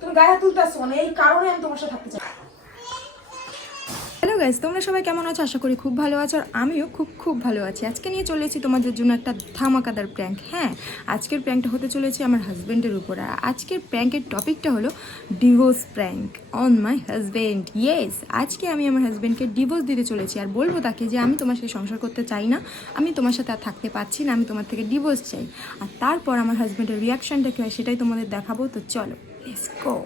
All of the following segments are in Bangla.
তুমি গায়ে হাত না মানে এই কারণে আমি তোমার সাথে থাকতে চাই। হ্যালো গাইজ তোমরা সবাই কেমন আছো? আশা করি খুব ভালো আছো, আর আমিও খুব খুব ভালো আছি। আজকে নিয়ে চলে তোমাদের জন্য একটা ধামাকাদার প্র্যাঙ্ক হ্যাঁ আজকের প্র্যাঙ্কটা হতে চলেছে আমার হাজব্যান্ডের উপর। আর আজকের প্র্যাঙ্কের টপিকটা হলো divorce prank on my husband yes আজকে আমি আমার হাজব্যান্ডকে ডিভোর্স দিতে চলেছি, আর বলব তাকে যে আমি তোমার সাথে সংসার করতে চাই না, আমি তোমার সাথে আর থাকতে পারছি না, আমি তোমার থেকে ডিভোর্স চাই। আর তারপর আমার হাজব্যান্ডের রিয়াকশনটা কী হয় সেটাই তোমাদের দেখাবো, তো চলো লেটস গো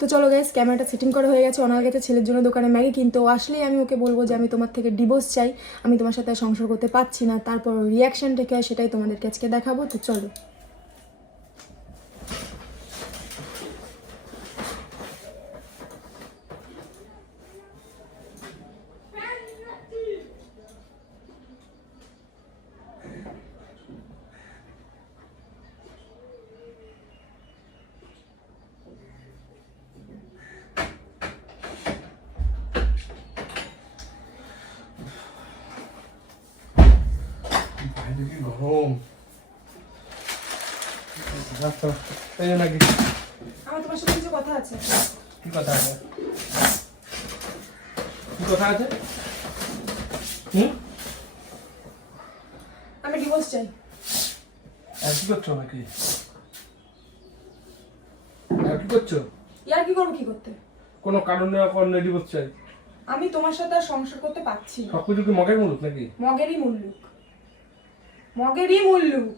তো চলো গাইস ক্যামেরাটা সেটিং করা হয়ে গেছে। ওনার গেছে ছেলের জন্য দোকানে ম্যাগি কিন্তু। আসলেই আমি ওকে বলব যে আমি তোমার থেকে ডিভোর্স চাই। আমি তোমার সাথে সংসার করতে পারছি না। তারপর রিয়াকশনটা কে সেটাই তোমাদেরকে আজকে দেখাবো। তো চলো। বাইরে কি গরম রাস্তা এই যে নাকি? আমার তোমার সাথে কিছু কথা আছে। কি কথা আছে? কি কথা আছে? হুম? আমি ডিভোর্স চাই। আর কি করছ নাকি? আর কি করছ? ইয়ার কি করব কি করতে? কোনো কারণ ডিভোর্স চাই? আমি তোমার সাথে আর সংসার করতে পারছি না। সব কিছু কি মগের মুলুক নাকি? মগেরই মুল্লুক মগেরই মুল্লুক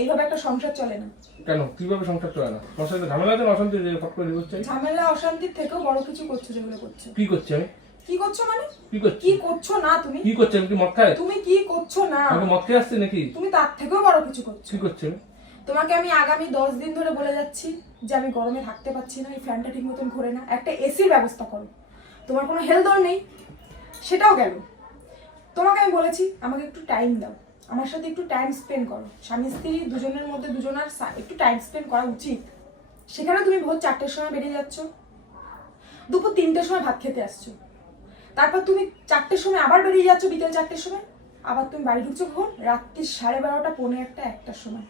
এইভাবে একটা সংসার চলে না। কেন? কীভাবে সংসার চলে না? তোমার সাথে ঝামেলা আছে না অশান্তি? যে ফট করে ডিভোর্স চাই? ঝামেলা অশান্তির থেকেও বড় কিছু করছ যেগুলো করছ। কি করছি আমি? কি করছ মানে? কি করছি? কি করছ না তুমি? কি করছ আমি? কি মদ খাই? তুমি কি করছ না? আমাকে মদ খেয়ে আসছে নাকি? তুমি তার থেকেও বড় কিছু করছ। কি করছ তোমাকে আমি আগামী দশ দিন ধরে বলে যাচ্ছি যে আমি গরমে থাকতে পারছি না এই ফ্যানটা ঠিক মতন ঘোরে না। একটা এসির ব্যবস্থা করো। তোমার কোনো হেলদর নেই? সেটাও গেল। তোমাকে আমি বলেছি আমাকে একটু টাইম দাও। আমার সাথে একটু টাইম স্পেন্ড করো। স্বামী স্ত্রী দুজনের মধ্যে দুজনের একটু টাইম স্পেন্ড করা উচিত। সেখানে তুমি ভোর চারটের সময় বেরিয়ে যাচ্ছ। দুপুর তিনটের সময় ভাত খেতে আসছো। তারপর তুমি চারটের সময় আবার বেরিয়ে যাচ্ছ বিকেল চারটের সময়। আবার তুমি বাড়ি ঢুকছো কখন রাত্রি সাড়ে বারোটা পৌনে একটা একটার সময়।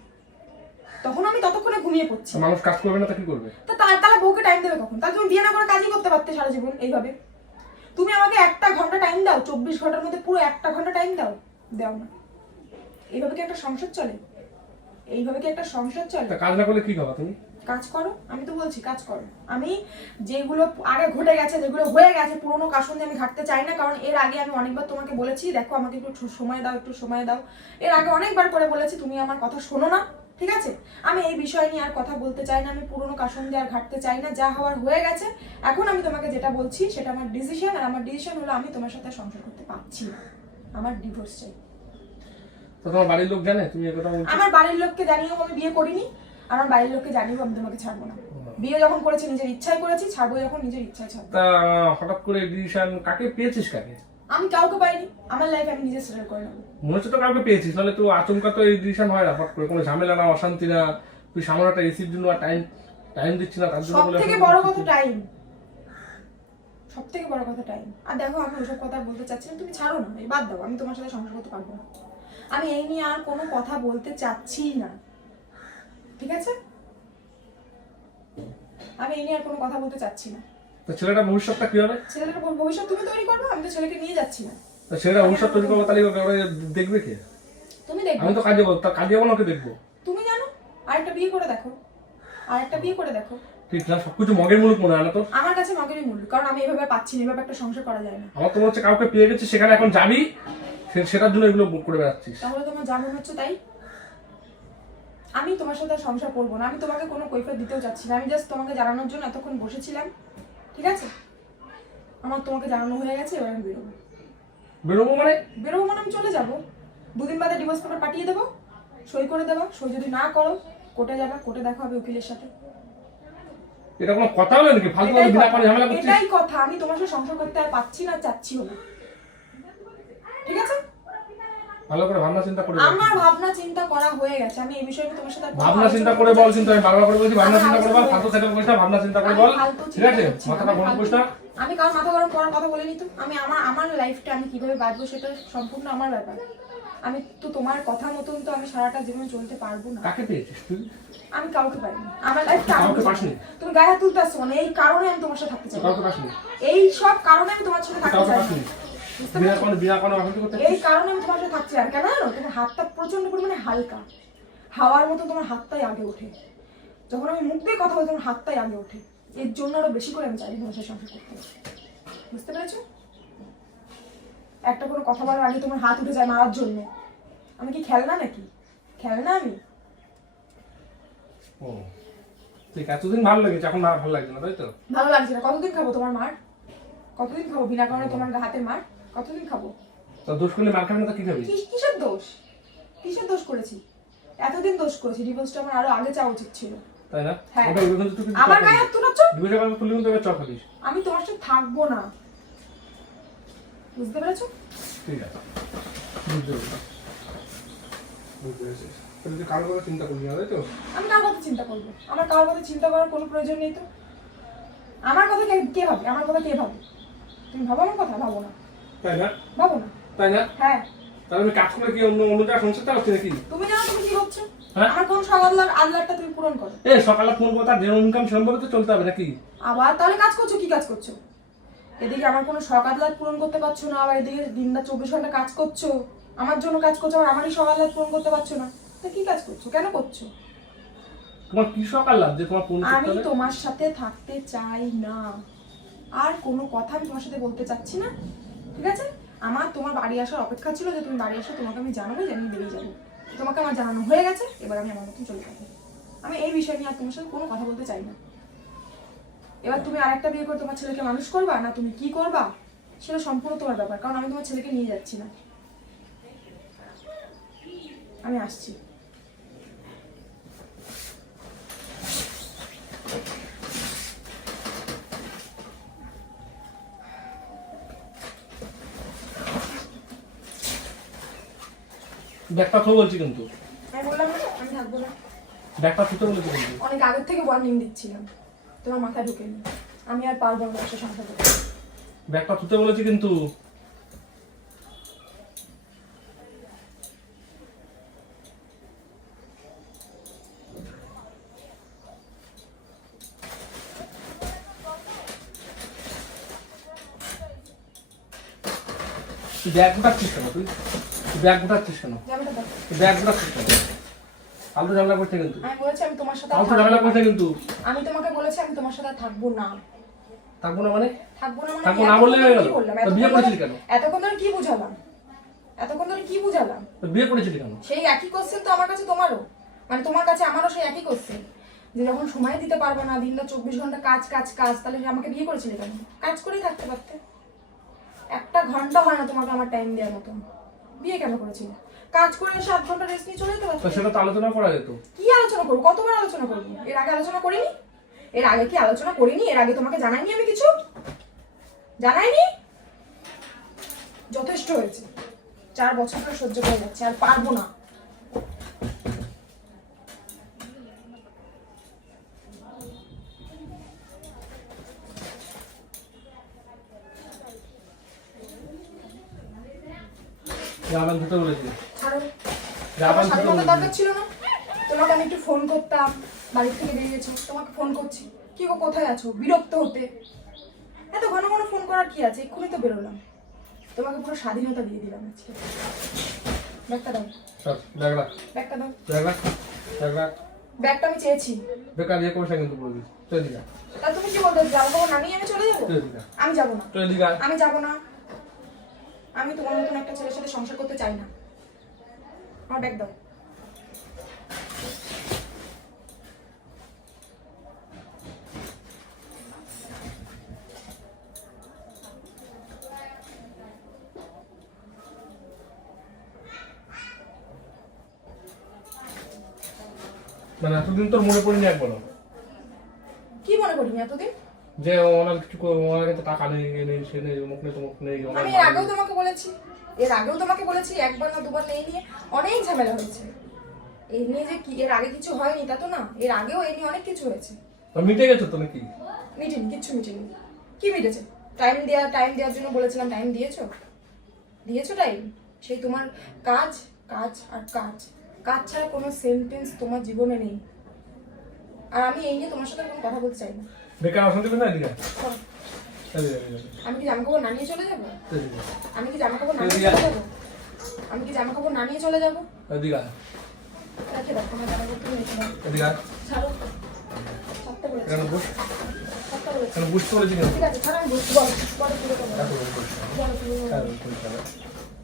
তখন আমি ততক্ষণে ঘুমিয়ে পড়ছি। মানুষ কাজ করবে না তা কি করবে? তা তা- তাহলে বউকে টাইম দেবে কখন? তাহলে তুমি বিয়ে না করে কাজই করতে পারতে সারা জীবন এইভাবে। তুমি আমাকে একটা ঘণ্টা টাইম দাও চব্বিশ ঘণ্টার মধ্যে পুরো একটা ঘণ্টা টাইম দাও? দাও না। এইভাবে কি একটা সংসার চলে? এইভাবে কি একটা সংসার চলে? কাজ না করলে কি খাবা তুমি? কাজ করো আমি তো বলছি কাজ করো। আমি যেগুলো আগে ঘটে গেছে যেগুলো হয়ে গেছে পুরোনো দিয়ে আমি ঘাটতে চাই না কারণ এর আগে আমি অনেকবার তোমাকে বলেছি দেখো আমাকে একটু সময় দাও একটু সময় দাও। এর আগে অনেকবার করে বলেছি তুমি আমার কথা শোনো না ঠিক আছে? আমি এই বিষয় নিয়ে আর কথা বলতে চাই না আমি পুরোনো কাসন দিয়ে আর ঘাটতে চাই না যা হওয়ার হয়ে গেছে এখন আমি তোমাকে যেটা বলছি সেটা আমার ডিসিশন আর আমার ডিসিশন হলো আমি তোমার সাথে সংসার করতে পারছি না। আমার ডিভোর্স চাই। তো তোমার বাড়ির লোক জানে? তুমি একথা বলছো। আমার বাড়ির লোককে জানিয়েও আমি বিয়ে করিনি। আমার বাড়ির লোককে জানিয়েও আমি তোমাকে ছাড়বো না। বিয়ে যখন করেছি নিজের ইচ্ছায় করেছি ছাড়বো যখন নিজের ইচ্ছায় ছাড়বো। তা হঠাৎ করে ডিসিশন কাকে পেয়েছিস কাকে? আমি কাউকে পাইনি। আমার লাইফ আমি নিজে সেটেল করে নেব। মনে হচ্ছে তো কাউকে পেয়েছিস নাহলে তো আচমকা তো এই ডিসিশন হয় না হঠাৎ করে। কোনো ঝামেলা না অশান্তি না তুই সামান্য একটা এসির জন্য টাইম টাইম দিচ্ছি না তার জন্য সব থেকে বড় কথা টাইম সব থেকে বড় কথা টাইম আর দেখো আমি ওসব কথা বলতে চাচ্ছি না তুমি ছাড়ো না এই বাদ দাও আমি তোমার সাথে সংসার করতে পারব না। আমি এই নিয়ে আর কোনো কথা বলতে চাচ্ছি না। ঠিক আছে? আমি এই নিয়ে আর কোনো কথা বলতে চাচ্ছি না। তো ছেলেটা ভবিষ্যৎটা কি হবে? ছেলেটার ভবিষ্যৎ তুমি তৈরি করবে আমি তো ছেলেকে নিয়ে যাচ্ছি না। তো ছেলেটা ভবিষ্যৎ তৈরি করব তাহলে ওরা দেখবে কে? তুমি দেখবে। আমি তো কাজে বল তার কাজে যাব না ওকে দেখব। তুমি জানো? আরেকটা বিয়ে করে দেখো। আরেকটা বিয়ে করে দেখো। ঠিক না সবকিছু মগের মুলুক মনে হয় না তো? আমার কাছে মগেরই মূল্য কারণ আমি এভাবে পাচ্ছি না এভাবে একটা সংসার করা যায় না। আমার তো মনে হচ্ছে কাউকে পেয়ে গেছে সেখানে এখন যাবি। সেটার জন্য এগুলো করে বেড়াচ্ছিস। তাহলে তোমার যেমন হচ্ছে তাই। আমি তোমার সাথে সংসার করব না আমি তোমাকে কোনো কৈফিয়ত দিতেও চাচ্ছি না আমি জাস্ট তোমাকে জানানোর জন্য এতক্ষণ বসেছিলাম ঠিক আছে? আমার তোমাকে জানানো হয়ে গেছে এবার আমি বেরোবো। বেরোবো মানে? বেরোবো মানে আমি চলে যাব। দুদিন বাদে ডিভোর্স পেপার পাঠিয়ে দেবো সই করে দেবো সই যদি না করো কোর্টে যাবে কোর্টে দেখা হবে উকিলের সাথে। এটা কোনো কথা হলো নাকি? ফালতু এটাই বিনা। পানি ঝামেলা করছিস? এটাই কথা আমি তোমার সাথে সংসার করতে আর পাচ্ছি না চাচ্ছিও না। ঠিক আছে? ভালো করে ভাবনা চিন্তা করে আমার ভাবনা চিন্তা করা হয়ে গেছে। আমি এই বিষয়ে তোমার সাথে ভাবনা চিন্তা করে বল চাচ্ছি কিন্তু আমি বারবার করে বলছি ভাবনা চিন্তা করে বল ফালতু সেটা করিস না ভাবনা চিন্তা করে বল। ঠিক আছে? মাথাটা গরম করিস না। আমি কারণ মাথা গরম করার কথা বলিনি তো। আমি আমার আমার লাইফটা আমি কীভাবে বাঁচবো সেটা সম্পূর্ণ আমার ব্যাপার। আমি তো তোমার কথা মতন তো আমি সারাটা জীবন চলতে পারব না। কাকে পেয়েছিস তুই? আমি কাউকে পাইনি। আমার লাইফ কাউকে পাসনি? তুমি গায়ে হাত তুলতে আসছো মানে এই কারণে আমি তোমার সাথে থাকতে চাই কাউকে পাসনি? এই সব কারণে আমি তোমার সাথে থাকতে চাই এই কারণে আমি তোমার সাথে থাকছি আর। কেন জানো? তোমার হাতটা প্রচণ্ড পরিমাণে হালকা। হাওয়ার মতো তোমার হাতটাই আগে ওঠে। যখন আমি মুখ দিয়ে কথা বলি তোমার হাতটাই আগে ওঠে। এর জন্য আরও বেশি করে আমি চাই তোমার সাথে সংসার করতে। বুঝতে পেরেছ? একটা কোনো কথা বলার আগে তোমার হাত উঠে যায় মারার জন্য। আমি কি খেলনা নাকি? খেলনা আমি? ও। ঠিক আছে এতদিন ভালো লেগেছে এখন ভালো লাগছে না তাই তো? ভালো লাগছে না। কতদিন খাব তোমার মার? কতদিন খাব? বিনা কারণে তোমার হাতের মার? কতদিন খাব? তো দোষ করলে মার খাবি না তো কি খাবি? কিসের দোষ? কিসের দোষ করেছি? এতদিন দোষ করেছি ডিভোর্সটা আমার আরও আগে চাওয়া উচিত ছিল। তাই না? হ্যাঁ। ওটা ওই কিন্তু তুই আমার গায়ে হাত তুলেছ দুটো কথা তুললি কিন্তু চপ খাবিস আমি তোমার সাথে থাকব না। বুঝতে পেরেছ? ঠিক আছে। বুঝতে পেরেছি। বুঝতে পেরেছি। তাহলে তুই কারোর কথা চিন্তা করবি না তাই তো? আমি কার কথা চিন্তা করব। আমার কারোর কথা চিন্তা করার কোনো প্রয়োজন নেই তো। আমার কথা কে কে ভাবে? আমার কথা কে ভাবে? তুমি ভাবো আমার কথা? ভাবো না। তাই না? না তাই না? হ্যাঁ। তাহলে কাজ করে কি অন্য অন্য জায়গায় সংসার চালাচ্ছি নাকি? তুমি জানো তুমি কি করছ হ্যাঁ? আমার কোন সব আল্লাহর আল্লাহটা তুমি পূরণ করো? এ সকালে ফোন করে তার ইনকাম সেরকমভাবে তো চলতে হবে নাকি? আবার তাহলে কাজ করছ কি কাজ করছ? এদিকে আমার কোনো শখ আহ্লাদ পূরণ করতে পারছ না আবার এদিকে দিনটা চব্বিশ ঘণ্টা কাজ করছ। আমার জন্য কাজ করছ আর আমারই শখ আহ্লাদ পূরণ করতে পারছ না। তো কি কাজ করছ? কেন করছ? তোমার কি লাভ যে তোমার ফোন আমি তোমার সাথে থাকতে চাই না। আর কোনো কথা আমি তোমার সাথে বলতে চাচ্ছি না? ঠিক আছে? আমার, তোমার বাড়ি আসার অপেক্ষা ছিল যে তুমি বাড়ি আসো তোমাকে আমি জানাব যে আমি বেরিয়ে যাব। তোমাকে আমার জানানো হয়ে গেছে, এবার আমি আমার মতন চলে যাব। আমি এই বিষয় নিয়ে আর তোমার সাথে কোনো কথা বলতে চাই না। এবার তুমি আরেকটা বিয়ে করে তোমার ছেলেকে মানুষ করবা, না তুমি কি করবা? সেটা সম্পূর্ণ তোমার ব্যাপার, কারণ আমি তোমার ছেলেকে নিয়ে যাচ্ছি না। আমি আসছি। ব্যাগটা তো বলছি কিন্তু? আমি বললাম না আমি থাকব না। ব্যাগটা তুলতে বলেছি কিন্তু? অনেক আগের থেকে ওয়ার্নিং দিচ্ছিলাম। তোমার মাথায় ঢুকেনি আমি আর পারব না একটা সংসার করতে। ব্যাগটা তুলতে বলেছি কিন্তু? তুই ব্যাগ গোটাচ্ছিস কেন তুই তুই? ব্যাগ গোটাচ্ছিস কেন? ব্যাগ গোটাচ্ছিস কেন? আলতু ঝামেলা কিন্তু। আমি বলেছি আমি তোমার সাথে আলতু ঝামেলা কিন্তু। আমি তোমাকে বলেছি আমি তোমার সাথে থাকব না। থাকব না মানে? থাকব না মানে থাকব না বললে হয়ে গেল। তো বিয়ে করেছিলি কেন? এতক্ষণ ধরে কি বুঝালাম? এতক্ষণ ধরে কি বুঝালাম? তো বিয়ে করেছিলি কেন? সেই একই কোশ্চেন তো আমার কাছে তোমারও। মানে তোমার কাছে আমারও সেই একই কোশ্চেন যে যখন সময় দিতে পারবে না দিনটা চব্বিশ ঘণ্টা কাজ কাজ কাজ তাহলে আমাকে বিয়ে করেছিলে কেন? কাজ করেই থাকতে পারতে। একটা ঘণ্টা হয় না তোমাকে আমার টাইম দেওয়ার মতন। বিয়ে কেন করেছিলে? কাজ করে সাত ঘণ্টা রেস্ট নিয়ে চলে যেতে পারতো? সেটা তো আলোচনা করা যেত। কি আলোচনা করব? কতবার আলোচনা করব? এর আগে আলোচনা করিনি? এর আগে কি আলোচনা করিনি? এর আগে তোমাকে জানাইনি আমি কিছু? জানাইনি? যথেষ্ট হয়েছে। চার বছর ধরে সহ্য করে যাচ্ছে আর পারব না। জামান ধুতে বলেছি। আমার ধুতে বলেছি। দরকার ছিল না? তোমাকে আমি একটু ফোন করতাম বাড়ির থেকে বেরিয়েছো তোমাকে ফোন করছি। কি গো কোথায় আছো? বিরক্ত হতে। এত ঘন ঘন ফোন করার কি আছে? এক্ষুনি তো বেরোলাম। তোমাকে পুরো স্বাধীনতা দিয়ে দিলাম আজকে। ব্যাগটা দাও। ব্যাগটা দাও। ব্যাগটা আমি চেয়েছি। বেকার ইয়ে করছে কিন্তু বলে দিস চলে দিকা তা তুমি কি বলতে যাব না নিয়ে আমি চলে যাব? আমি যাব না। চলে দিকা আমি যাব না। আমি তোমার মতন একটা ছেলের সাথে সংসার করতে চাই না। আমার ব্যাগ দাও। মানে এতদিন তোর মনে পড়েনি একবারও কি মনে করিনি এতদিন যে ওনার কিছু ওনার কাছে টাকা নেই নেই সে নেই অমুক নেই তমুক নেই আমি এর আগেও তোমাকে বলেছি এর আগেও তোমাকে বলেছি একবার না দুবার নেই নিয়ে অনেক ঝামেলা হয়েছে। এই নিয়ে যে কি এর আগে কিছু হয়নি তা তো না এর আগেও এই নিয়ে অনেক কিছু হয়েছে। মিটে গেছে তো নাকি? মিটেনি কিচ্ছু মিটেনি। কি মিটেছে? টাইম দেওয়া টাইম দেওয়ার জন্য বলেছিলাম টাইম দিয়েছ? দিয়েছ টাইম সেই তোমার কাজ কাজ আর কাজ। কাজ ছাড়া কোনো সেন্টেন্স তোমার জীবনে নেই। আর আমি এই নিয়ে তোমার সাথে কোনো কথা বলতে চাই না। বেকার অশান্তি না এদিকে এদিকে আমি কি জামা কাপড় চলে যাব। আমি কি জামা কাপড় না নিয়ে চলে যাব? আমি কি জামা কাপড় চলে যাব? এদিকে দেখো না।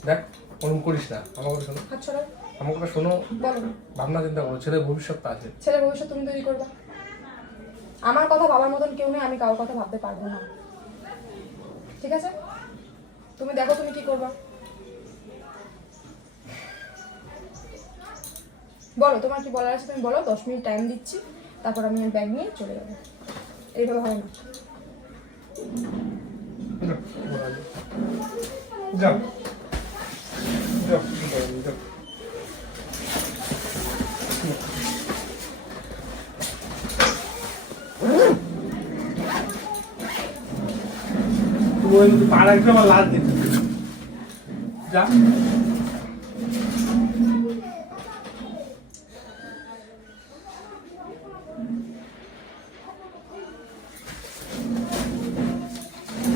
হ্যাঁ, ওরকম করিস আমার কথা শোনো। আমার কথা শোনো। ভাবনা চিন্তা করো ছেলের ভবিষ্যৎটা আছে। ছেলে ভবিষ্যৎ তুমি তৈরি করবে। আমার কথা ভাবার মতন কেউ নেই, আমি কারোর কথা ভাবতে পারব না। ঠিক আছে? তুমি দেখো তুমি কি করবা। বলো, তোমার কি বলার আছে? তুমি বলো, দশ মিনিট টাইম দিচ্ছি, তারপর আমি ব্যাগ নিয়ে চলে যাব। এইভাবে হয় না। যা যা পা রাখবে আমার লাল দিন যা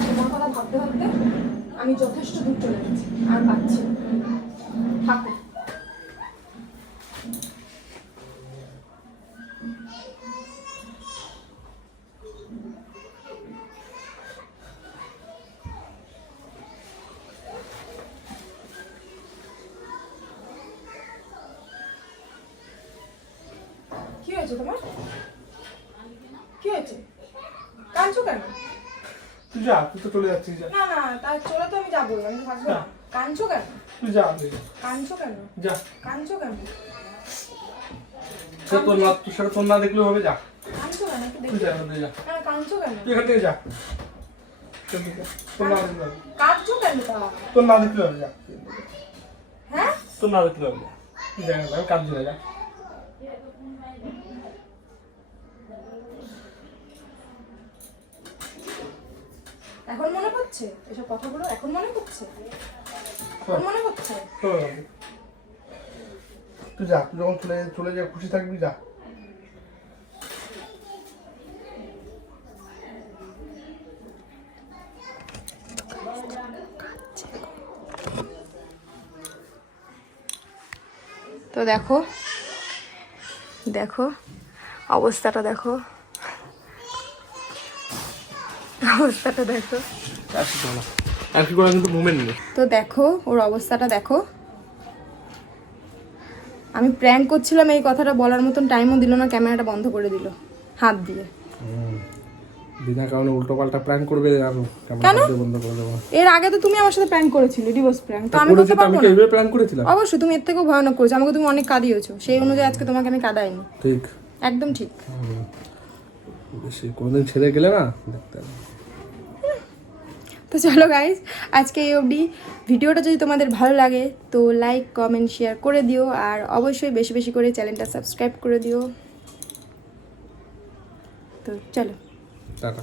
তোমার কথা ভাবতে ভাবতে আমি যথেষ্ট দূর চলে গেছি আর পাচ্ছি না। থাকো কি হয়েছে তোমার? কি হয়েছে? কাঁদছো কেন? তুই যা তুই তো চলে যাচ্ছিস যা। না না তার চলে তো আমি যাব আমি তো থাকব না। কাঁদছো কেন? তুই যা তুই যা। কাঁদছো কেন? যা। কাঁদছো কেন? সে তোর না তুই সেটা তোর না দেখলেও হবে যা। কাঁদছো কেন? তুই যা থেকে যা। না কাঁদছো কেন? তুই এখান থেকে যা। তোর না দেখলে হবে। কাঁদছো কেন তা? তোর না দেখলে হবে যা। হ্যাঁ? তোর না দেখলে হবে যা। তুই যা কাঁদছি না যা। এখন মনে পড়ছে? এসব কথাগুলো এখন মনে পড়ছে? এখন মনে পড়ছে? দেখলে। তুই যা তুই যখন চলে চলে যা খুশি থাকবি যা। তো দেখো দেখো অবস্থাটা দেখো। অবস্থাটা দেখো। আর কি করা আর কি করা কিন্তু মুভমেন্ট নেই। তো দেখো ওর অবস্থাটা দেখো। আমি প্র্যাঙ্ক করছিলাম এই কথাটা বলার মতন টাইমও দিল না ক্যামেরাটা বন্ধ করে দিল হাত দিয়ে। বিনা কারণে উল্টো পাল্টা প্ল্যান করবে আর? ক্যামেরা বন্ধ করে দেবো। এর আগে তো তুমি আমার সাথে প্র্যাঙ্ক করেছিলে ডিভোর্স প্র্যাঙ্ক তো আমি করতে আমি পারব না। এইভাবে প্ল্যান করেছিলাম? অবশ্যই তুমি এর থেকেও ভয়ানক করেছ। আমাকে তুমি অনেক কাঁদিয়েছো। সেই অনুযায়ী আজকে তোমাকে আমি কাঁদাইনি। ঠিক। একদম ঠিক। বেশি কোনোদিন ছেড়ে গেলে না দেখতে তো চলো গাইজ আজকে এই অবধি। ভিডিওটা যদি তোমাদের ভালো লাগে, তো লাইক কমেন্ট শেয়ার করে দিও, আর অবশ্যই বেশি বেশি করে চ্যানেলটা সাবস্ক্রাইব করে দিও। তো চলো। টাটা।